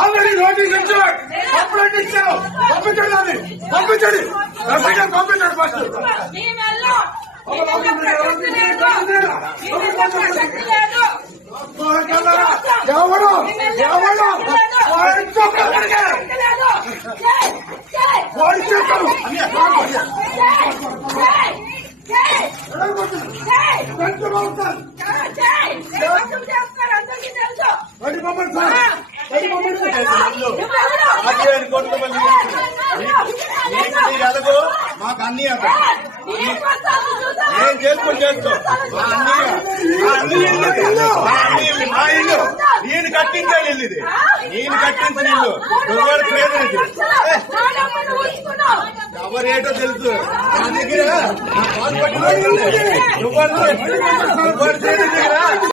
Already notice ఇచ్చారు, complaint ఇచ్చారు. పంపించండి, అది పంపించండి. పంపించండి ఫస్ట్. ఎవరు వాడి చేస్తారు మాకు అన్ని నేను చేసుకో మా ఇల్లు నేను కట్టించాను. ఇల్లు ఇది నేను కట్టించిన ఇల్లు. ఎవరు పేరు ఎవరేటో తెలుసు. నా దగ్గర